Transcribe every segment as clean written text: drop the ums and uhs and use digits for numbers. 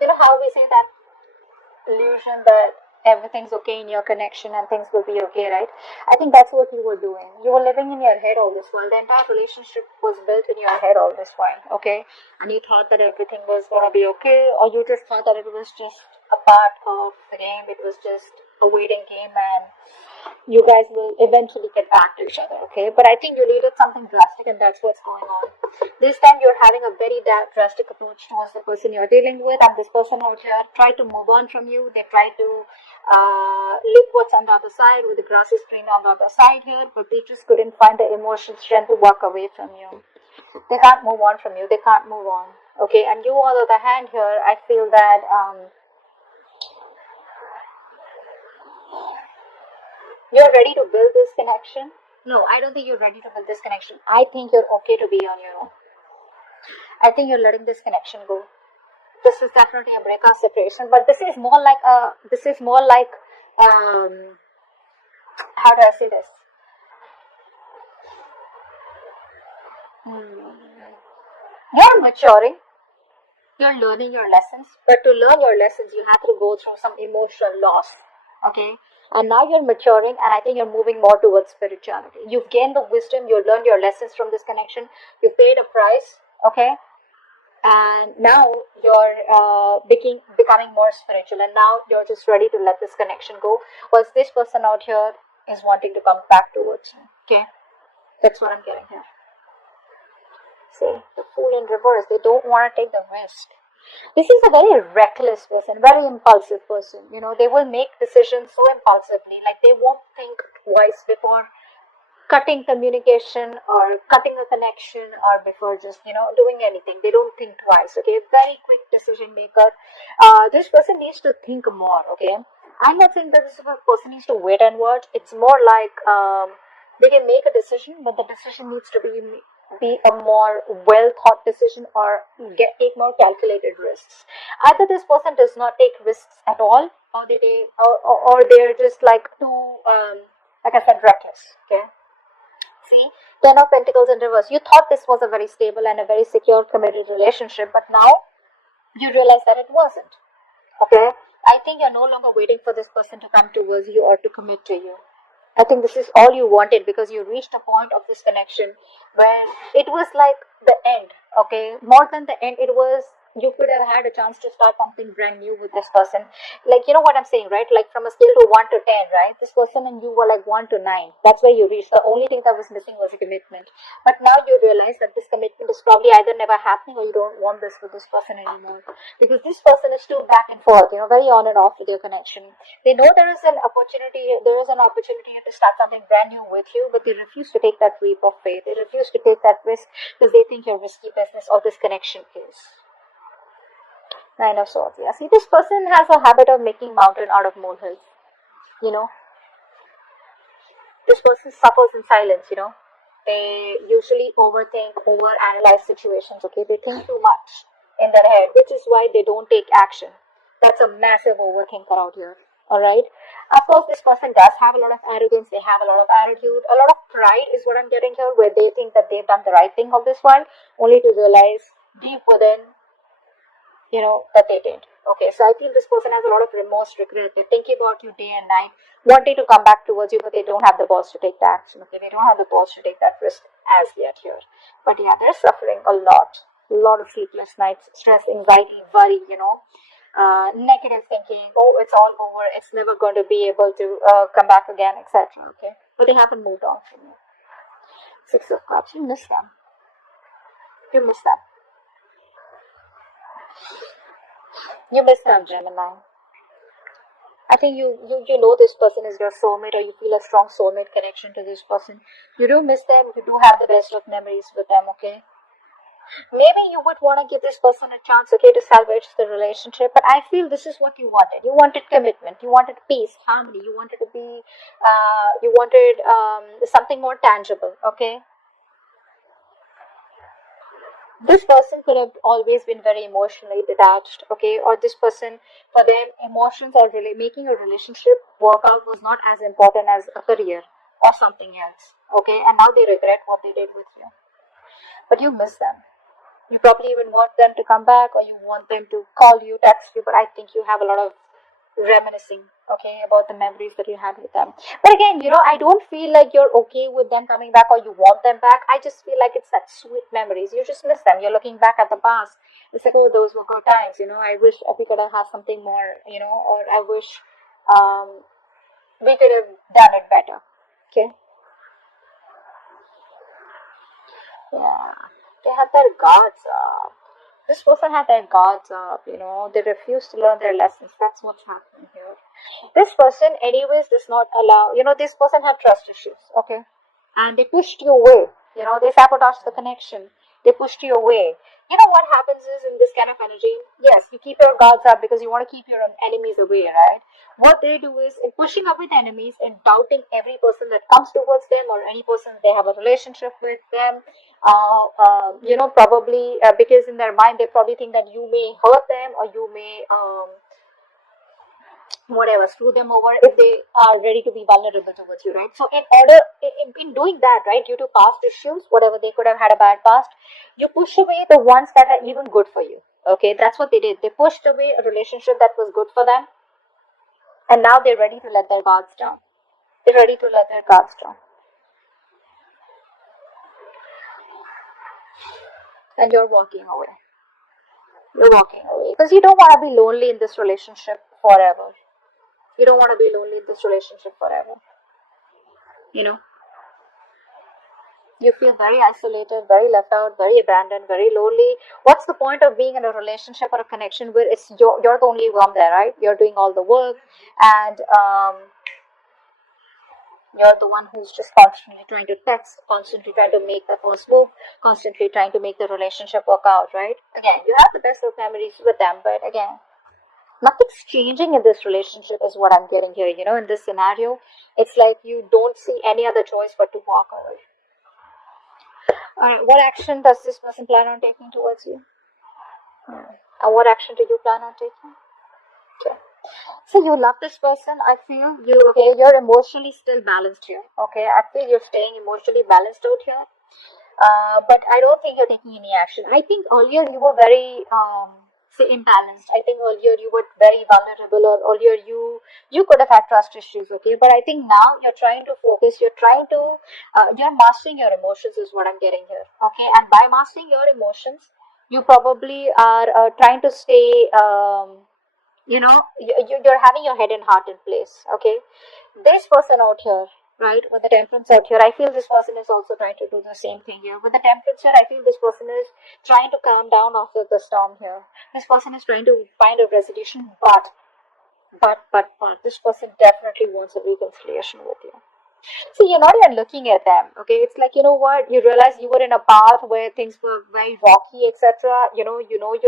You know how we say that illusion that everything's okay in your connection and things will be okay, right? I think that's what you were doing. You were living in your head all this while. The entire relationship was built in your head all this while, okay? And you thought that everything was gonna be okay, or you just thought that it was just a part of the game, it was just a waiting game, and you guys will eventually get back to each other, okay? But I think you needed something drastic, and that's what's going on. This time you're having a very drastic approach towards the person you're dealing with, and this person out here tried to move on from you. They tried to look what's on the other side, where the grass is green on the other side here, but they just couldn't find the emotional strength to walk away from you. They can't move on from you. They can't move on, okay? And you, on the other hand, here, I feel that you're ready to build this connection. No, I don't think you're ready to build this connection. I think you're okay to be on your own. I think you're letting this connection go. This is definitely a breakup separation, but this is more like how do I say this? You're maturing, you're learning your lessons, but to learn your lessons, you have to go through some emotional loss, okay? And now you're maturing, and I think you're moving more towards spirituality. You've gained the wisdom, you've learned your lessons from this connection, you've paid a price, okay? And now you're becoming more spiritual, and now you're just ready to let this connection go. Whilst this person out here is wanting to come back towards you, okay? That's what I'm getting here. See, the fool in reverse, they don't want to take the risk. This is a very reckless person, very impulsive person. You know, they will make decisions so impulsively, like they won't think twice before cutting communication or cutting a connection, or before just, doing anything. They don't think twice, okay? Very quick decision maker. This person needs to think more, okay? I'm not saying that this person needs to wait and watch. It's more like they can make a decision, but the decision needs to be a more well thought decision, or take more calculated risks. Either this person does not take risks at all, or they're just like too like I said, reckless, okay? See, Ten of Pentacles in reverse. You thought this was a very stable and a very secure, committed relationship, but now you realize that it wasn't. Okay? I think you're no longer waiting for this person to come towards you or to commit to you. I think this is all you wanted, because you reached a point of this connection where it was like the end, okay? More than the end, it was, you could have had a chance to start something brand new with this person. Like, you know what I'm saying, right? Like from a scale to 1 to 10, right? This person and you were like 1 to 9. That's where you reached. The only thing that was missing was a commitment. But now you realize that this commitment is probably either never happening, or you don't want this with this person anymore. Because this person is too back and forth, very on and off with your connection. They know there is an opportunity to start something brand new with you, but they refuse to take that leap of faith. They refuse to take that risk because they think you're risky business, or this connection is. Nine of Swords. Yeah. See, this person has a habit of making mountain out of molehills. This person suffers in silence. They usually overanalyze situations. Okay, they think too much in their head, which is why they don't take action. That's a massive overthinker out here. Alright? Of course, this person does have a lot of arrogance, they have a lot of attitude, a lot of pride is what I'm getting here, where they think that they've done the right thing of this world, only to realize deep within, that they did. Okay, so I feel this person has a lot of remorse, regret. They're thinking about you day and night, wanting to come back towards you, but they don't have the balls to take the action. Okay, they don't have the balls to take that risk as yet here. But yeah, they're suffering a lot of sleepless nights, stress, anxiety, worry, negative thinking. Oh, it's all over. It's never going to be able to come back again, etc. Okay, but they haven't moved on from you. Six of Cups. You miss them. You miss them. You miss them, Gemini. I think you know this person is your soulmate, or you feel a strong soulmate connection to this person. You do miss them. You do have the best of memories with them. Okay. Maybe you would want to give this person a chance, okay, to salvage the relationship, but I feel this is what you wanted. You wanted commitment, you wanted peace, harmony, you wanted to be, you wanted something more tangible, okay? This person could have always been very emotionally detached, okay, or this person, for them, emotions or really making a relationship work out was not as important as a career or something else, okay, and now they regret what they did with you, but you miss them. You probably even want them to come back, or you want them to call you, text you, but I think you have a lot of reminiscing, okay, about the memories that you had with them. But again, I don't feel like you're okay with them coming back or you want them back. I just feel like it's that sweet memories. You just miss them. You're looking back at the past. It's like, oh, those were good times. I wish we could have had something more, or I wish um, we could have done it better. Okay. Yeah. They had their guards up. This person had their guards up, they refuse to learn their lessons. That's what's happening here. This person, anyways, does not allow, this person had trust issues, okay? And they pushed you away, they sabotaged the connection. They pushed you away. What happens is in this kind of energy, yes, you keep your guards up because you want to keep your enemies away, right? What they do is in pushing away the enemies and doubting every person that comes towards them or any person they have a relationship with them. Probably because in their mind they probably think that you may hurt them or you may whatever, screw them over if they are ready to be vulnerable towards you, right? So in doing that, right, due to past issues, whatever they could have had a bad past, you push away the ones that are even good for you. Okay, that's what they did. They pushed away a relationship that was good for them, and now they're ready to let their guards down. They're ready to let their guards down, and you're walking away. You're walking away because you don't want to be lonely in this relationship forever. You don't want to be lonely in this relationship forever. You know. You feel very isolated, very left out, very abandoned, very lonely. What's the point of being in a relationship or a connection where it's you're the only one there, right? You're doing all the work, and you're the one who's just constantly trying to text, constantly trying to make the first move, constantly trying to make the relationship work out, right? Again, you have the best of memories with them, but again, nothing's changing in this relationship, is what I'm getting here. In this scenario, it's like you don't see any other choice but to walk away. Alright, what action does this person plan on taking towards you? And what action do you plan on taking? Okay. So you love this person. I feel you're emotionally still balanced here. Okay. I feel you're staying emotionally balanced out here. But I don't think you're taking any action. I think earlier you were very say imbalanced. I think earlier you were very vulnerable, or earlier you could have had trust issues. Okay, but I think now you're trying to focus. You're trying to you're mastering your emotions is what I'm getting here. Okay, and by mastering your emotions, you probably are trying to stay. You're having your head and heart in place. Okay, this person out here, right, with the temperance out here, I feel this person is also trying to do the same thing here. With the temperance here, I feel this person is trying to calm down after the storm here. This person is trying to find a resolution, but this person definitely wants a reconciliation with you. See, you're not even looking at them, okay? It's like, what? You realize you were in a path where things were very rocky, etc. You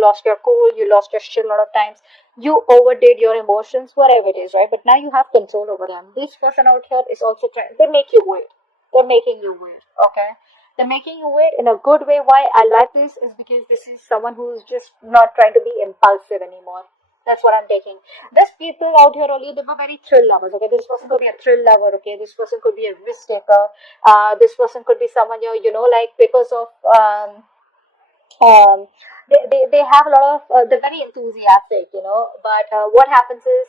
lost your cool, you lost your shit a lot of times. You overdid your emotions, whatever it is, right? But now you have control over them. This person out here is also trying, they make you wait. They're making you wait, okay? They're making you wait in a good way. Why I like this is because this is someone who's just not trying to be impulsive anymore. That's what I'm taking. There's people out here only, they were very thrill lovers. Okay, this person could be a thrill lover. Okay, this person could be a risk taker. This person could be someone like because of um, they have a lot of they're very enthusiastic, but what happens is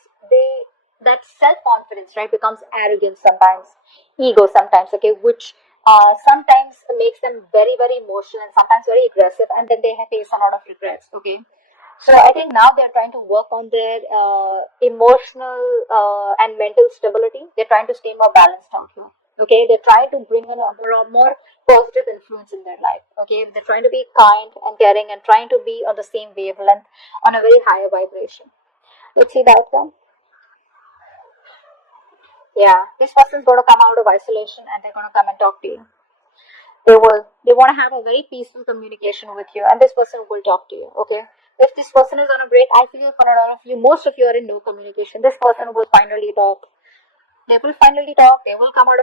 that self-confidence, right, becomes arrogance sometimes, ego sometimes, okay, which sometimes makes them very very emotional and sometimes very aggressive, and then they face a lot of regrets. Okay, so I think now they're trying to work on their emotional and mental stability. They're trying to stay more balanced out here. Okay, they're trying to bring in more positive influence in their life. Okay, they're trying to be kind and caring and trying to be on the same wavelength, on a very higher vibration. Let's see the outcome. Yeah, this person's going to come out of isolation and they're going to come and talk to you. They want to have a very peaceful communication with you, and this person will talk to you. Okay, if this person is on a break, I feel for a lot of you, most of you are in no communication. This person will finally talk. They will finally talk. They will come out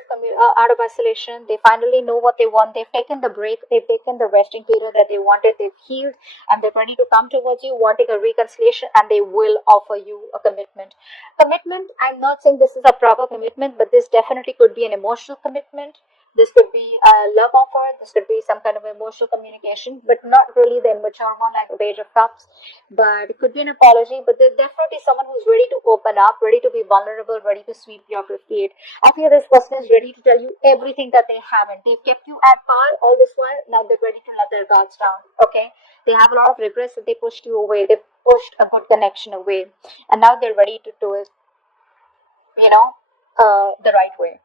of isolation. They finally know what they want. They've taken the break. They've taken the resting period that they wanted. They've healed, and they're ready to come towards you, wanting a reconciliation, and they will offer you a commitment. Commitment. I'm not saying this is a proper commitment, but this definitely could be an emotional commitment. This could be a love offer, this could be some kind of emotional communication, but not really the immature one like the Page of Cups. But it could be an apology, but there's definitely someone who's ready to open up, ready to be vulnerable, ready to sweep you off your feet. I feel this person is ready to tell you everything that they haven't. They've kept you at par all this while, now they're ready to let their guards down, okay? They have a lot of regrets that they pushed you away, they pushed a good connection away, and now they're ready to do it, you know, the right way.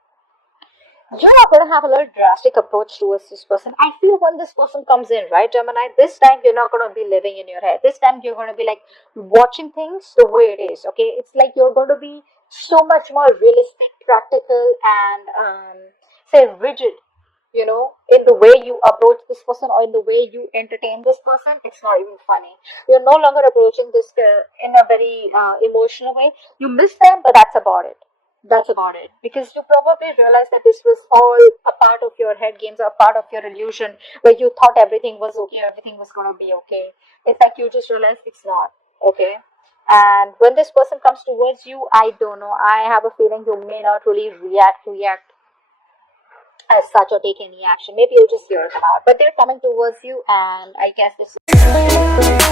You're not going to have a little drastic approach towards this person. I feel when this person comes in, right, Gemini, this time you're not going to be living in your head. This time you're going to be like watching things the way it is, okay? It's like you're going to be so much more realistic, practical, and say rigid, in the way you approach this person or in the way you entertain this person. It's not even funny. You're no longer approaching this in a very emotional way. You miss them, but that's about it. That's about it. Because you probably realized that this was all a part of your head games, a part of your illusion, where you thought everything was okay, everything was gonna be okay. It's like you just realized it's not okay. And when this person comes towards you, I don't know. I have a feeling you may not really react as such or take any action. Maybe you'll just hear them out. But they're coming towards you, and I guess this is